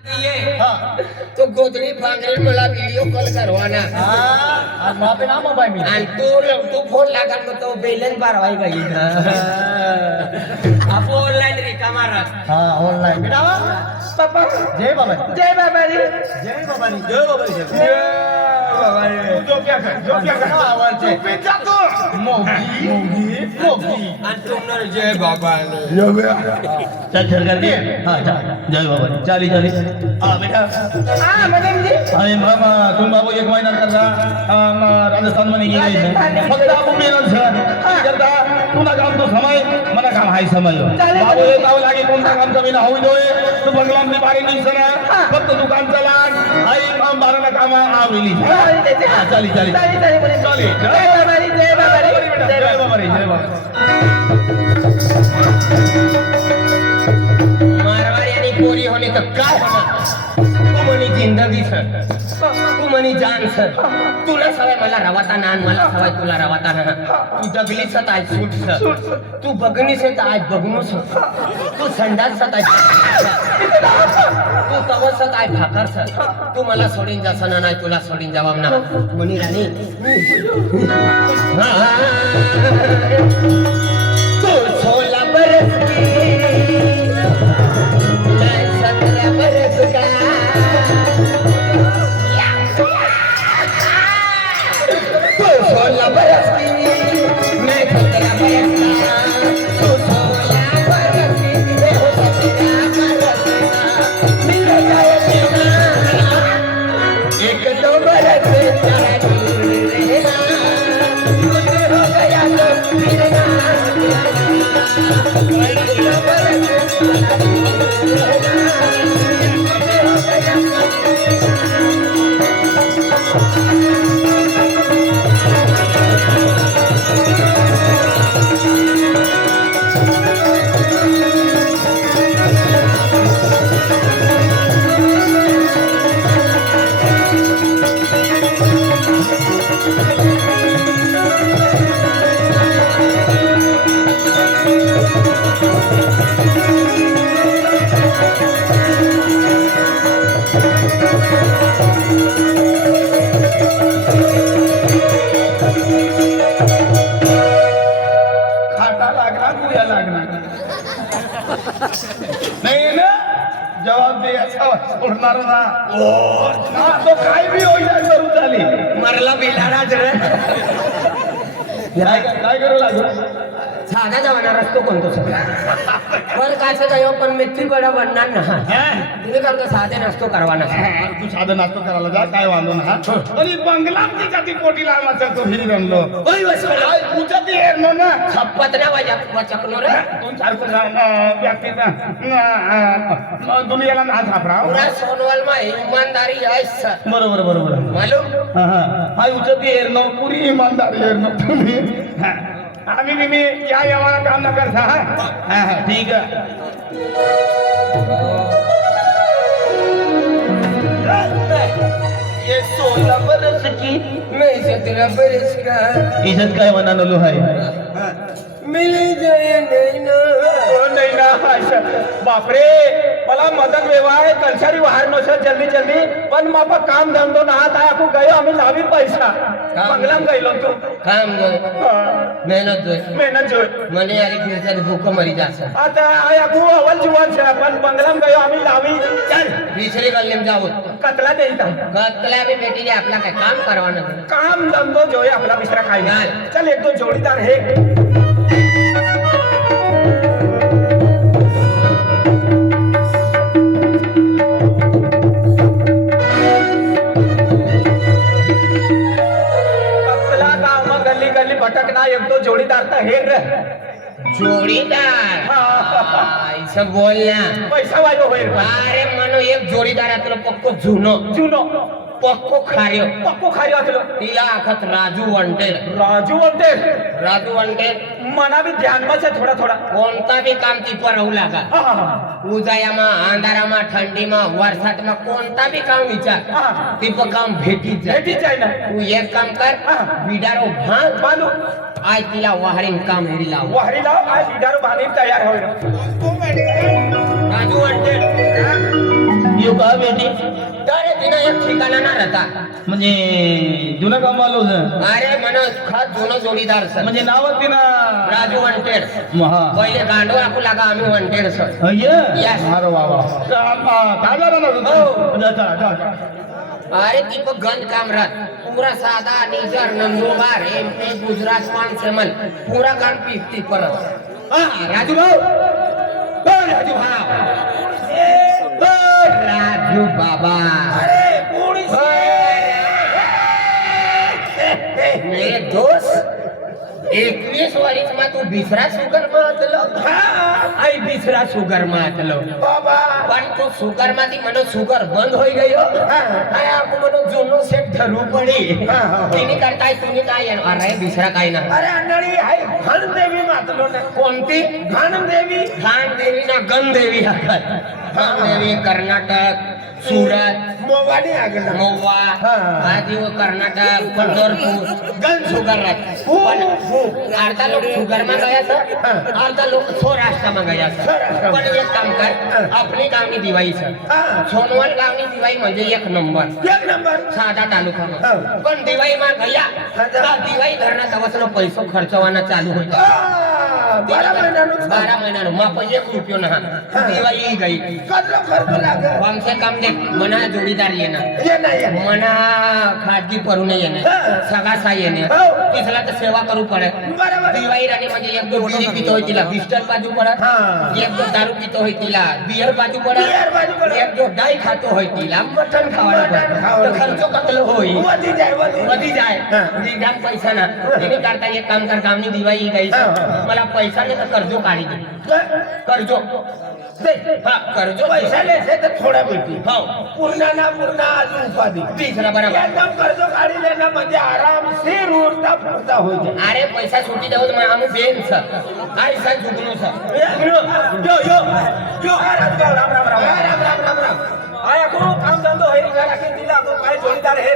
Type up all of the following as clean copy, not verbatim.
तो गोदडी फांगरेल मला video call करवाना आज मापे ना मोबाईल मी आणि तू फोन लागाल मग तो बॅलन्स भरवाय पाहिजे आपण ऑनलाईन रिकामा राहत हा ऑनलाईन बेटा पप्पा जय बाबा जय बाबा रे जय बाबा जय बाबा जय बाबा रे जो क्या कर आवाज है पे जा तो मोगी मोगी मोगी आणि तुम्हाला जय बाबा रे चल चल कर दे हां जय बाबा चाली चाली हां बेटा हां मॅडम जी अरे मामा तुम बाबू एक महीना कर रहा राजस्थान में नहीं गए फक्त आपको मेहनत सर करता तुला काम तो समय मना काम हाय समय बाबू ये ताव लागे कोणता काम कमी ना होई दोय तू बंगला में बारी नहीं सर फक्त दुकान चला हाय काम बाराला काम आवली चाली चाली चाली जय बाबा रे जय बाबा रे जय बाबा रे जय बाबा मारवाडी आणि पोरी होणे तर काय होणार तू म्हणी जिंदगी सर तू म्हणी जान सर तुला सवय मला रवाता ना मला सवय तुला रवाता ना तू जगली सत आहे सूट सर तू बघणी से तर आज बघणू सर तू संडास सत आहे तू तवस सत आहे भाकर सर तू मला सोडीन जासना नाही तुला सोडीन जवाब ना म्हणी राणी तू 16 बरस की मैं 17 बरस का तू 16 बरस की मैं 17 बरस का तू 16 बरस की मैं 17 बरस का मिल जाए तेरा एक दो बरस तेरा दूर रहना मुझे हो गया तो फिर ना एक दो बरस तेरा दूर रहना मुझे हो गया खाता लागना गुया लागना नाही ना जवाब दे असा सोडणार ना हा तो काय बी होईल करू झाली मरला बिलाडाच रे काय करू लागलो साधा जमाना रस्तो कोणतो सर पण काय जायो पण मिठी बडा बनणार ना तिने कारण साधे नसतो करवाना तू साधं नाश्तो करायला जा काय वांधो ना अरे बंगला ती पोटी लावायचा तो हिरी बनलो ओय वसला तुझं ते एरनो ना छप्पत ना वचकलो रे दोन चार व्यक्ती दुनियाला ना सापडा पुरा सोनवाल मा ईमानदारी आहे सर बरोबर बरोबर मालूम हा उचत ते एरनो पुरी ईमानदारी एरनो तुम्ही आम्ही मी या यावाला काम न करता हा ठीक आहे ये 16 बरस की मैं 17 बरस का इज्जत काय म्हणा नलो आहे मिल जाए नैना नाही ना बापरे मला मदन व्यवहार कंसारी वाहर नसत जल्दी जल्दी पण मापा काम धंदो ना हात आहे गयो आम्ही लावी पैसा बंगलाम गयलो तू काम जो मेहनत जो मने यारी फिरचा भूख मरी जास आता आया को अवल जुवान से पण बंगलाम गयो आम्ही लावी चल दूसरी गल्ली में जाओ कतला देता कतला भी बेटी ने आपला काय काम करवाना काम धंदो जो है आपला मिश्रा खाई चल एक दो जोड़ीदार है भटकना एक तो जोड़ीदार था हेर जोडीदार ऐसा बोलना पैसा वाजो होईल अरे मनो एक जोडीदार तुला पक्को जुनो जुनो पक्को खार्यो असलो तिला आखत राजू वंटेर राजू वंटेर मना भी ध्यान में से थोड़ा थोड़ा कोणता भी काम ती पर रहू लागा उजायामा अंधारामा ठंडीमा वरसातमा कोणता भी काम विचार ती पर काम भेटी जाय ना तू एक काम कर बिडारो भांग बांधू आज तिला वाहरीन काम हेरी लाव आज बिडारो बांधीन तयार होईल राजू वंटेर यो का बेटी अरे तिनं एक ठिकाणा ना रहता म्हणजे जुनं काम आलो अरे मन खास जुनं जोडीदार सर म्हणजे नावात ना राजू वंटेड हा पहिले गांडो आखू लागा आम्ही वंटेड सर Yes. अरे वा वा काय झालं ना अरे दीपक गंज कामरात पूरा सादा निजर नंदुरबार MP गुजरात मान सेमल पूरा काम पीकती परत राजू भाऊ राजू भाऊ राजू बाबा मेरे दोस्त 21 वर्ष में तू बिसरा सुगर मातलो आई बिसरा सुगर मातलो बाबा पण तू सुगर माती मनो सुगर बंद होई गयो अरे आपको मनो जुनो सेट धरू पडी तिने करताय तुम्ही काय अरे बिसरा काय ना अरे अंडळी हाय घाण देवी मातलो ना कोणती घाण देवी ना गण देवी गण देवी कर्नाटक सुरत मोवानी आगला गोवा आदि व कर्नाटक पंढरपूर गन शुगर पण अर्धा लोक शुगर में गया सर अर्धा लोक सौराष्ट्र में गया सर पण एक काम कर आपली गावनी दिवाई सर सोनवल गावनी दिवाई म्हणजे एक नंबर साधा तालुका पण दिवाई में गया दिवाई धरणा तवसनो पैसो खर्चवाना चालू होता 12 महीना में पण 1 रुपयो ना दिवाई गई कदलो खर्च लागे कम से कम देख मना जोडीदार येणार ये नाही मना खाजगी परून येणे सगळा साई येणे तिसला तर सेवा करू पडे बरोबर दिवाळी राणी म्हणजे एक दो बिडी पितो होय तिला बिस्टर बाजू पडे एक दो दारू पितो होय तिला बियर बाजू पडे एक दो डाई खातो होय तिला मटन खावायला पडे खर्च कतलो होई वधी जाय निदान पैसा ना तिने करता एक काम कर गावनी दिवाळी गई मला पैसा नाही तर कर्जो काढी दे कर्जो हा कर्जो पैसा लेसे तर थोडा भेटी हो पूर्ण ना पूर्ण अजून उपाधी तिसरा बरोबर एकदम कर्ज काढी लेना म्हणजे आराम से उठता फुटता होईल अरे पैसा सुटी देऊ मग आम्ही बेन सर काय सर झुकलो सर यो यो यो राजगाव राम राम राम राम राम राम राम आया को काम धंधो है निघाला की दिला को काय जोडीदार है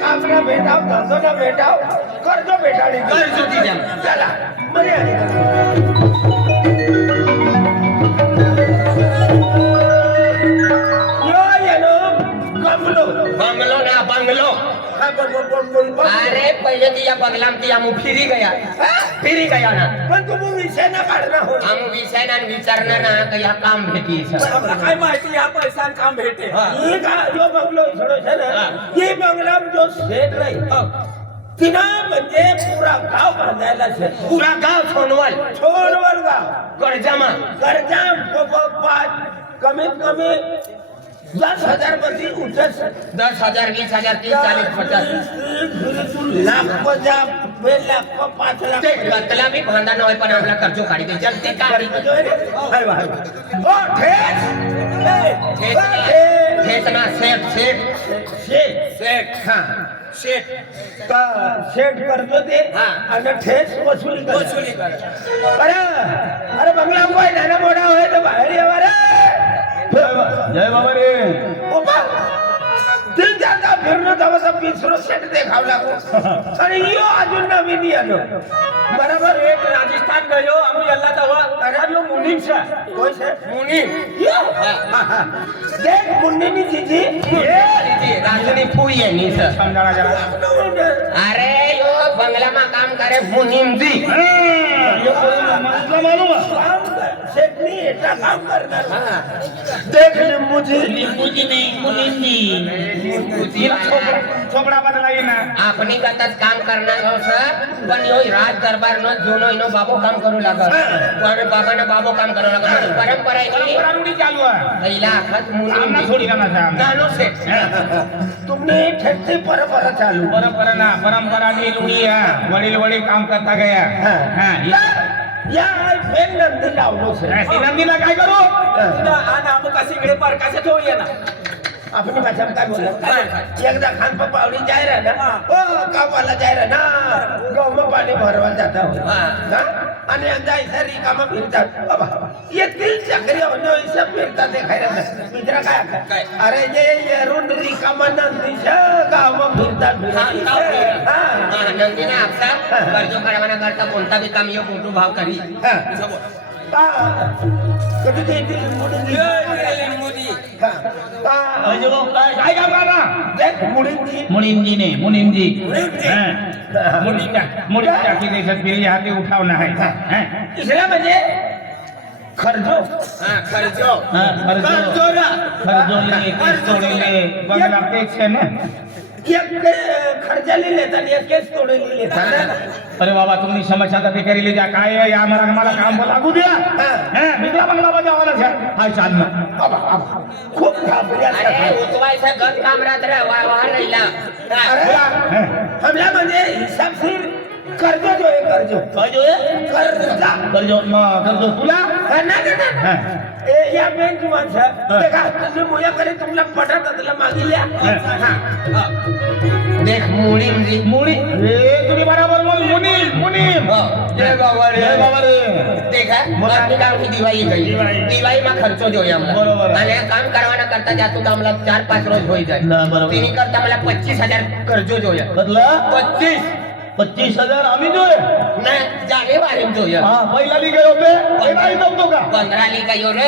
काम ना भेटाव धंधो ना भेटाव कर्ज भेटाडी कर्ज दिल्या चला मर्यादा बंगलो ना बंगलो अरे पहिले ती या बंगलाम ती आमू फिरी गया ना पण तुम्ही विषय ना काढना हो आमू विषय ना विचारणार ना का या काम भेटी काय माहिती या पैसा काम भेटे ये का जो बंगलो छोड़ो छे ना ये बंगला जो सेट रही तिना म्हणजे पुरा गाव बांधायला छे पूरा गाव सोनवल गाव कर्जामा कमीत कमी 10,000 बदी उठस 10,000 20,000 30 40 50 लाख 2 लाख 5 लाख ते गतला भी भांडा न होय पण आपला कर्जो काढी दे जल्दी काढी हाय हाय ओ ठेस ठेस ना सेठ हां शेठ का शेठ करतो ते आणि ठेस वसुली कर अरे बंगला कोय नाना मोठा होय तो बाहेर येवा रे जय बाबा रे ओपा तीन जाता फिरणं तवसा बिसरो शेठ देखाव लागो आणि यो अजून नवीन आलो बरोबर एक राजस्थान गयो आम्ही याला तवा अरे मुनीम छे कोई छे मुनीम देख मुन्नीनी जीजी ये राजनी फुई है नी सर समझा जरा अरे यो बंगला में काम करे मुनीम जी ये कोई मालूम है शेठनी एटा काम करणार देख लिंबू जी नहीं मुनीम जी छोकरा बदलाई ना आपनी गतच काम करणार हो सर पण यो राज दरबार न जुनो इनो बाबो काम करू लागल पण बाबा ना बाबो काम करू लागल परंपरा ही रूढी चालू आहे पहिला अखत मुनीम आमना थोडी ना नानो सेठ तुमने ठेठी परंपरा चालू परंपरा नी रूढी आहे वडील काम करता गया या फेन नंदी लावलो से नंदीला काय करू आणि आम कशी पर कसे ठेवूया ना अपनी भाषा में काय बोलत एकदा खान पर पावडी जाय रहा ना ओ कावाला जाय रहा ना गाव में पानी भरवा जाता हो आणि एकदा इथे रिकामा फिरतात बाबा ये तीन चक्री होणे इसे फिरता देखाय रहा मित्र काय अरे ये रुंड रिकामा नंदी गाव में फिरतात नंदीने आपला कर्जो करवाना करता कोणता भी काम यो मोठो भाव करी कधी ते मुलींची अजय भाऊ, काय काम करणार देख मुलींची मुनीमजी मुनीमजी मुनीमजी. मुलीच्या की देशात फिरी हाती उठावणं आहे तिसरा म्हणजे खर्जो खर्चो खर्जोले तोडले बंगला तेच आहे ना एक खर्चाली लेता आणि एक केस तोडली लेता अरे बाबा तुम्ही समस्या तर करी द्या काय आहे या मला काम लागू द्या मिगला बंगला बजावायला द्या हाय चालणं खूप घाबऱ्या अरे उठवायचं गट काम राहत रे वाह राहिला हमला म्हणजे हिसाबशीर कर्ज जो आहे कर्ज तुला या बँक माणसं ते का तुम्ही मुलाकडे तुम्हाला पटत असलं मागितल्या देख मुळी मुली तुम्ही बरोबर बोल मुनी जय बाबा जय बाबा रे देखा आम्ही काम की दिवाळी गई दिवाळी में खर्चो जो बरोबर आहे. आणि काम करवाना करता जातो तो आम्हाला 4-5 रोज होई जाए ना, बरोबर. तिने करता मला 25,000 कर्जो जो है बदला 25 आम्ही जोय नाही जाने वाले जो है हा पहिला ली गए होते पहिला ही नव्हतो का 15 ली गई हो रे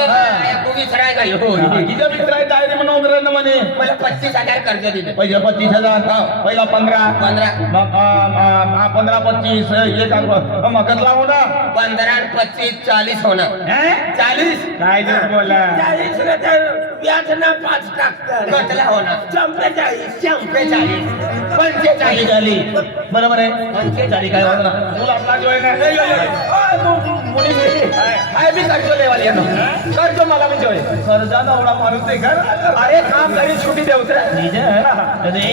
तू विसराय गई हो किती मित्र आहे डायरी म्हणून वगैरे म्हणे मला 25,000 कर्ज दिले पहिला 25,000 पहिला 15 15 मग 15 25 एक मग कतला होना 15 आणि 25 40 होणार हैं 40 काय झूठ बोला व्याज ना 5 टाकतात कतला होणार 45 45 झाली बरोबर आहे 45 काय होणार तुला आपला जो आहे हाय मी कर्ज लेवाली आहे ना कर्ज मला मी जोय कर्जा एवढा माणूस नाही का अरे काम करी छुट्टी देऊत रे निज कधी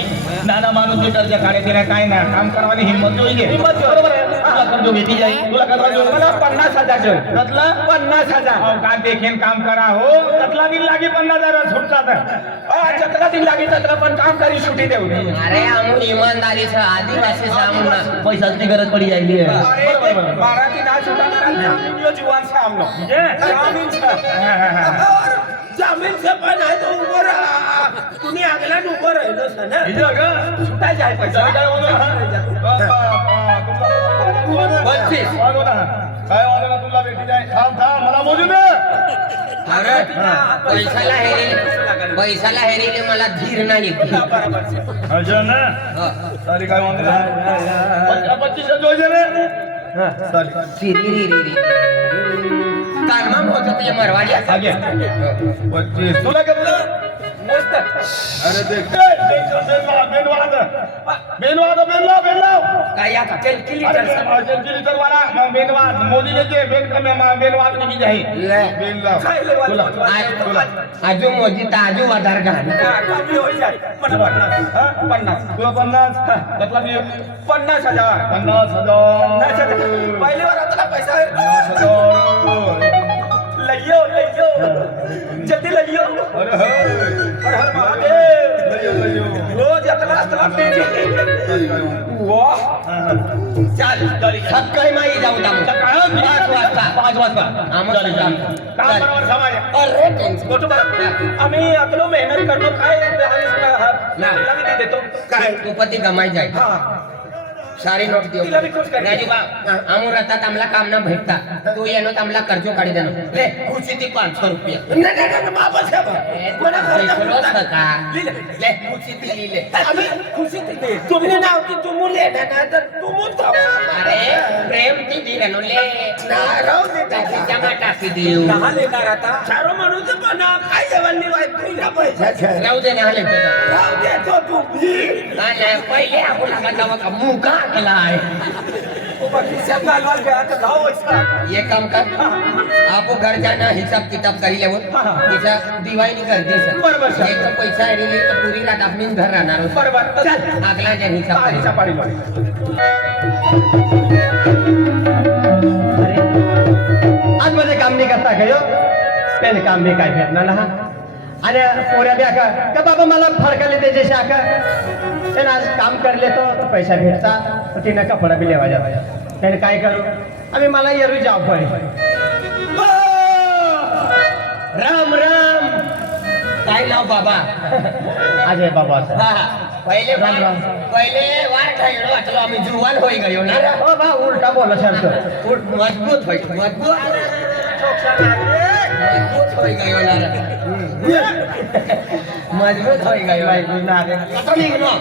नाना माणूस कर्ज काढायचे नाही काय नाही काम करवानी हिंमत जोईगे हिंमत जोई. बरोबर आहे तुला कर्ज भेटी जाईल तुला कर्ज जोई मला 50,000 जोय कतला 50,000 अहो का देखेन काम करा हो कतला दिन लागी 50,000 छुटतात जत्रा दिन लागी तत्र पण काम करी छुट्टी देऊ अरे आम्ही इमानदारी से आदिवासी सामना पैसाची गरज पडी जायली आहे अरे 12 दिन आज होता जुवान सामनो जामीन जामीन से पण आहे तो उभं राहा तुम्ही आगला उभं राहिलो ना छुटा जाय पैसा काय वाला तुला भेटी जाय थांब मला मोजू दे अरे पैसाला हेरीले मला धीर नाही अजय ना सारी काय म्हणतो 25 जोईजे रे कानमा होत ते मरवाडी आगे 25 तुला किती मस्त अरे देख बेनवाद काय या कॅल्क्युलेटर लिटर वाला मग बेनवाद मोदी लेके बेन कमी बेनवाद निघी जाई बेन लाव आजू मोदी ताजू आधार घाल कमी होई जाय 50 तुला 50 कतला बी 50,000 50,000 पहिले वर आता पैसा 50,000 लइयो जल्दी लइयो अरे हर हर महादेव लयो रोज इतना वाह चाल सकाळी माई जाऊ दाम 5 वाजता आम्हाला काम बरोबर समाज अरे टेन्शन कुठं आम्ही अकलो मेहनत करतो काय तिला मी देतो काय तू पती गमाई जाय हा सारी नोट देऊ तिला बी खुश कर. राजूबा आमू रतात आमला काम ना भेटता तू येनो आमला कर्जो काढी देनो ले खुशी ती 500 रुपये नाही वापस घ्या कोणा का ले खुशी ती लिहिले आम्ही खुशी तिथे तुम्ही नाव की तुमू लेना ना तर तुमू अरे प्रेम ती दिले नो ले ना राहू दे त्याची जमा टाकी देऊ दहा लेणार आता चारो माणूस पण काय जेवणी वाईट पैसा राहू दे ना ले राहू दे तो तू नाही पहिले आपण बतावा का मुका केला आहे ये काम कर आपको घर जाना हिसाब किताब करी लेवो तिचा दिवाळी करते सर बरोबर सर. एक पैसा दिली तर पुरी रात आपण घर राहणार आहोत. बरोबर चल आगला जे हिसाब करी. पाडी आज मध्ये काम नाही करता गयो त्याने काम बी काय भेटणार ना आणि पोऱ्या बी का बाबा मला फरकाले त्याचे शाखा त्याने आज काम करले तो पैसा भेटता तो तिनं कपडा बी लेवा जाता त्याने काय करू आम्ही मला येरू जाव पडे राम राम काय नाव बाबा अजय बाबा हा पहिले राम राम. पहिले वार ठेवलो वाटलो आम्ही जुवान होई गयो ना हो बा उलटा बोला सारखं मजबूत होई मजबूत मजबूत होई गयो ना मजबूत होई गयो कतो निघलो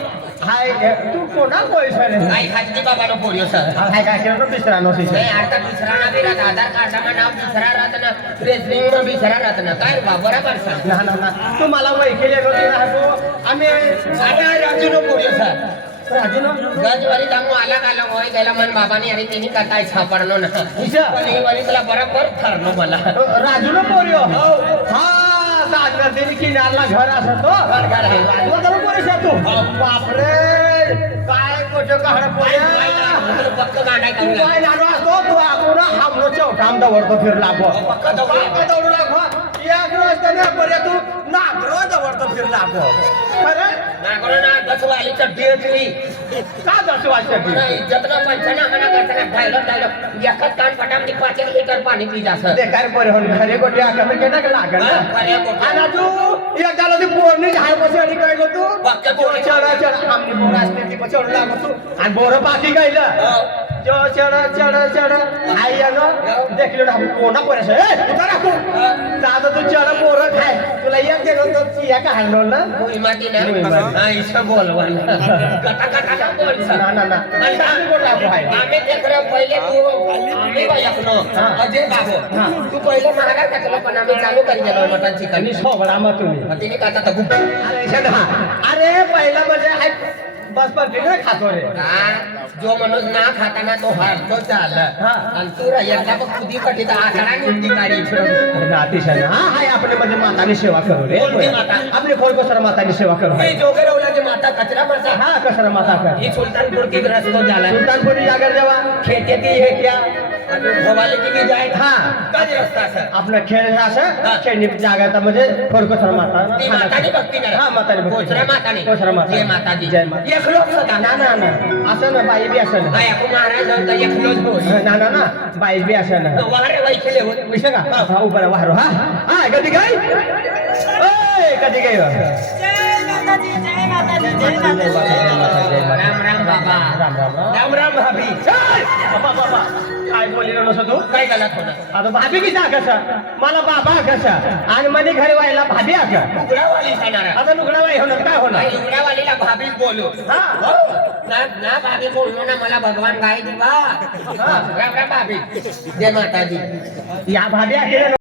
हाय तू कोणा पैसा रे काय खाजगी बाबानो पोरियो सर हाय काय केलं दुसरा नोसी नाही आता दुसरा ना बी राहत आधार कार्डाમાં नाव दुसरा राहत ना रेसलिंगમાં दुसरा राहत ना काय बरोबर सर ना ना ना तू मला वैकेले होती ना तो आम्ही आता राजूनो पोरियो सर राजूनो गजवारी जामो आला होय गेला मन बाबानी आणि तिने काय छापडनो ना हिच्या? पण ही वारी तुला बरोबर ठरलो मला राजूनो पोरियो हा दादर देवी किनारला घर असतो घर आहे. राजूनो पोरियो तू बापरे काय कोठं कहड पोरिया फक्त गाणाय तू काय नानो असतो तू आपण हमलो चौकाम दवडतो फिर लागो पक्का दवडू लागो एक रस्त्याने पर्या तू नागरो दवडतो फिर लागो खरं नागरो ना दसवाली चड्डी होती का दस वाजता नाही जतना पंचनामा करताना डायलॉग एकच कान फटाफट 5 लिटर पाणी पी जासं ते काय बरे होऊन घरी गोटी आका केना का लागल ना खऱ्या गोट्या. आणि तू एक झालं ती पोरणी झाय पछाडी काय तू बाकी पोरं चढ चढ आमनी पोर असते ती चढ लागो तू आणि बोर बाकी गायलं जो चढ चढ चढ आई यानो देखलो ना कोणा परेश ए उतर राखू दादा तू चढ पोर खाय तुला एक गेलो तर ती या का हाणलो ना कोई माती ना हा इशा बोलवान कटा कटा ना बोल ना ना ना आणि कोण लागो हाय आम्ही देखरो पहिले तू आम्ही बायकनो अजय बाबू तू पहिले महाराज टाकलं पण आम्ही चालू करी गेलो मटन चिकन आणि सोबडा मग तुम्ही तिने काता तगू अरे शना अरे पहिला म्हणजे हाय बस पर बिगर खातो रे जो माणूस ना खाताना तो हारतो चाल हा. आणि तू एकदा बघ खुदी कटीत आकडा निघती गाडी अतिशय हा हाय आपले म्हणजे मातानी सेवा करू रे कोणती माता? आपले खोडकोसर मातानी सेवा करू हे जोगे रवलाची माता कचरा माता हा कसर माता कर ही सुलतानपूर की रस्तो झाला सुलतानपुरी जागर जेव्हा खेते ती हे क्या आणि भवाली की भी जाय हा कधी रस्ता सर आपलं खेळ हे हा. असं खेळणी जागा म्हणजे खोडकोसर माता ती मातानी भक्ती करा हा मातानी भक्ती कोचरा मातानी कोचरा माता जय माता दी जय माता एक लोक सदा ना ना ना असं ना बाई बी असं ना काय आपण महाराज होता एक लोक होय ना ना ना बाई बी असं ना वारे वैखले होत विषय का हा उभं वाहरो हा हा कधी काय ओय कधी काय राम राम बाबा राम राम राम राम भाभी बाबा बाबा काय बोलली नसतो तू काय गलत होणार आता भाभी की जा कसं मला बाबा कसं आणि मध्ये घरी व्हायला भाभी का लुगडावाली खाणार आता लुगडाबाई होणार काय होणार लुगडावालीला भाभी बोलू हा. ना ना भाभी बोललो ना मला भगवान गाय दिवा राम राम भाभी जय माता दी या भाभी केलं